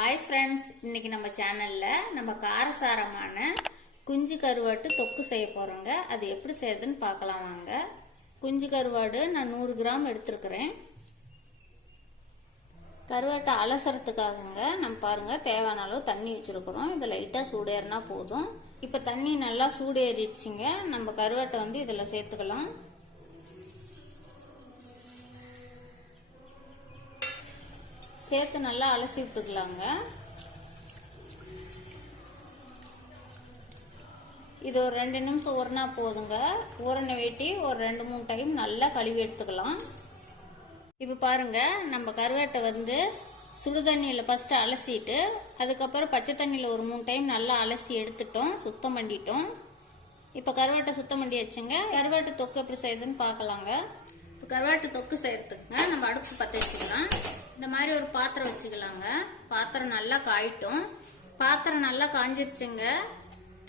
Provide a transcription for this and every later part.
Hi friends इनकी நம்ம சேனல்ல நம்ம காரசாரமான குஞ்சு கருவாட்டு தொக்கு செய்ய போறோங்க. அது எப்படி செய்யறதுன்னு பார்க்கலாம் வாங்க. குஞ்சு கருவாடு நான் 100 கிராம் எடுத்துக்கறேன். கருவாட்டை அலசறதுக்காகங்க நம்ம பாருங்க தேவையான அளவு தண்ணி வச்சிருக்கோம். இது லைட்டா சூடேறினா போதும். இப்போ தண்ணி நல்லா சூடேறிடுச்சுங்க. நம்ம கருவாட்டை இதல சேர்த்துக்கலாம். சேர்த்து நல்லா அலசி விட்டுக்கலாங்க. இது ஒரு 2 நிமிஷம் ஊறினா போதுங்க. ஊறின வேட்டி ஒரு 2-3 டைம் நல்லா கழுவி எடுத்துக்கலாம். இப்போ பாருங்க நம்ம கருவாட்டை சுடு தண்ணியில் ஃபர்ஸ்ட் அலசிட்டு அதுக்கப்புறம் பச்சை தண்ணியில் ஒரு 3 டைம் நல்லா அலசி எடுத்துட்டோம், சுத்தம் பண்ணிட்டோம். இப்போ கருவாட்டை சுத்தம் பண்ணி வச்சுங்க. கருவாட்டு தொக்கு எப்படி செய்யுதுன்னு பார்க்கலாங்க. இப்போ கருவாட்டு தொக்கு செய்யறதுக்குங்க நம்ம அடுப்பு பற்ற வச்சுக்கலாம். இந்த மாதிரி ஒரு பாத்திரம் வச்சுக்கலாங்க. பாத்திரம் நல்லா காயிட்டும். பாத்திரம் நல்லா காஞ்சிருச்சுங்க.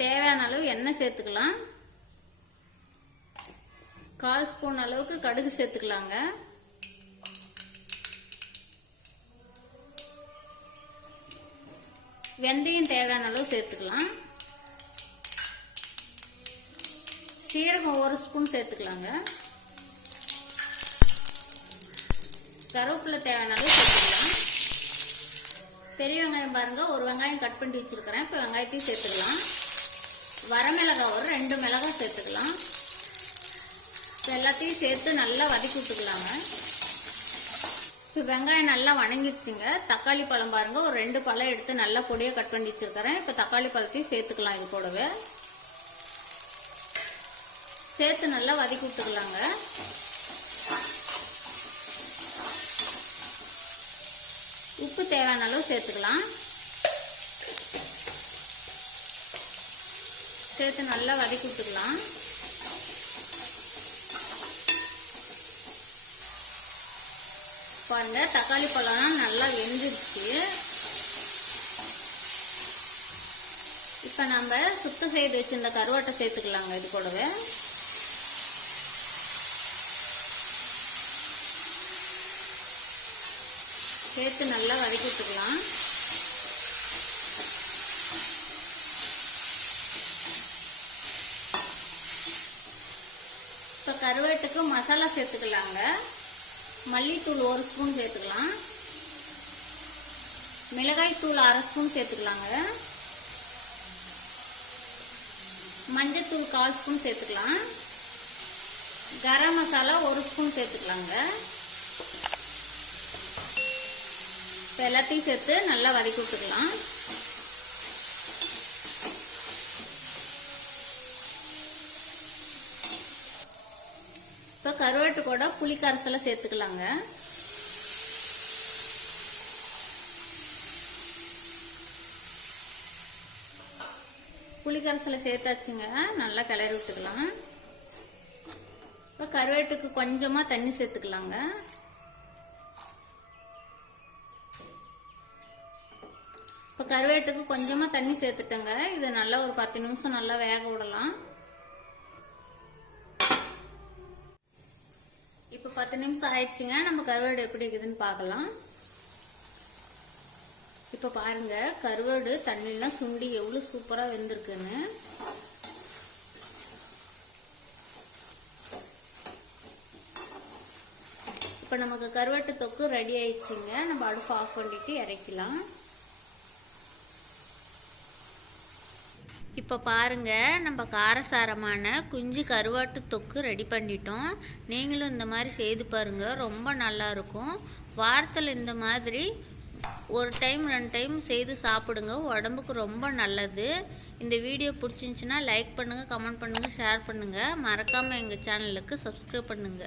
தேவையான அளவு எண்ணெய் சேர்த்துக்கலாம். 1/4 ஸ்பூன் அளவுக்கு கடுகு சேர்த்துக்கலாங்க. வெந்தயம் தேவையான அளவு சேர்த்துக்கலாம். சீரகம் 1 ஸ்பூன் சேர்த்துக்கலாங்க. கருவேப்பிலை தேவையான அளவு சேர்த்துக்கலாம். பெரிய வெங்காயம் பாருங்க, ஒரு வெங்காயம் கட் பண்ணி வச்சிருக்கிறேன். இப்போ வெங்காயத்தையும் சேர்த்துக்கலாம். வரமிளகாய் ஒரு 2 மிளகாய் சேர்த்துக்கலாம். இப்போ எல்லாத்தையும் சேர்த்து நல்லா வதக்கி விட்டுக்கலாங்க. இப்போ வெங்காயம் நல்லா வணங்கிடுச்சுங்க. தக்காளி பழம் பாருங்க, ஒரு 2 பழம் எடுத்து நல்லா பொடியாக கட் பண்ணி வச்சிருக்கிறேன். இப்போ தக்காளி பழத்தையும் சேர்த்துக்கலாம். இது கூடவே சேர்த்து நல்லா வதக்கி விட்டுக்கலாங்க. உப்பு தேவையான அளவு சேர்த்துக்கலாம். சேர்த்து நல்லா வதக்கி விட்டுக்கலாம். பாருங்க தக்காளி பழம் நல்லா வெந்துருச்சு. இப்ப நம்ம சுத்தம் செய்து வச்சிருந்த கருவாட்டை சேர்த்துக்கலாங்க. இது கூடவே சேர்த்து நல்லா வதக்கி விட்டுக்கலாம். இப்போ கருவாட்டுக்கு மசாலா சேர்த்துக்கலாங்க. மல்லித்தூள் 1 ஸ்பூன் சேர்த்துக்கலாம். மிளகாய் தூள் 1/2 ஸ்பூன் சேர்த்துக்கலாங்க. மஞ்சத்தூள் 1/4 ஸ்பூன் சேர்த்துக்கலாம். கரம் மசாலா 1 ஸ்பூன் சேர்த்துக்கலாங்க. இப்போ எல்லாத்தையும் சேர்த்து நல்லா வதக்கி விட்டுக்கலாம். இப்போ கருவாட்டு கூட புளி கரைசலை சேர்த்துக்கலாங்க. புளி கரைசலை சேர்த்தாச்சுங்க. நல்லா கிளறி விட்டுக்கலாம். இப்போ கருவாட்டுக்கு கொஞ்சமா தண்ணி சேர்த்துக்கலாங்க. இப்போ கருவேட்டுக்கு கொஞ்சமா தண்ணி சேர்த்துட்டேங்க. இது நல்லா ஒரு 10 நிமிஷம் நல்லா வேக விடலாம். இப்போ 10 நிமிஷம் ஆயிடுச்சுங்க. நம்ம கருவாடு எப்படி இருக்குதுன்னு பார்க்கலாம். இப்போ பாருங்க கருவாடு தண்ணிலாம் சுண்டி எவ்வளவு சூப்பரா வெந்திருக்குன்னு. இப்போ நமக்கு கருவாட்டு தொக்கு ரெடி ஆயிடுச்சுங்க. நம்ம அடுப்பு ஆஃப் பண்ணிட்டு இறக்கலாம். இப்போ பாருங்க நம்ம காரசாரமான குஞ்சு கருவாட்டு தொக்கு ரெடி பண்ணிட்டோம். நீங்களும் இந்த மாதிரி செய்து பாருங்க, ரொம்ப நல்லா இருக்கும். வாரத்தில் இந்த மாதிரி ஒரு டைம் 2 டைம் செய்து சாப்பிடுங்க, உடம்புக்கு ரொம்ப நல்லது. இந்த வீடியோ பிடிச்சிருந்துச்சுன்னா லைக் பண்ணுங்க, கமெண்ட் பண்ணுங்க, ஷேர் பண்ணுங்க. மறக்காம எங்கள் சேனலுக்கு சப்ஸ்கிரைப் பண்ணுங்க.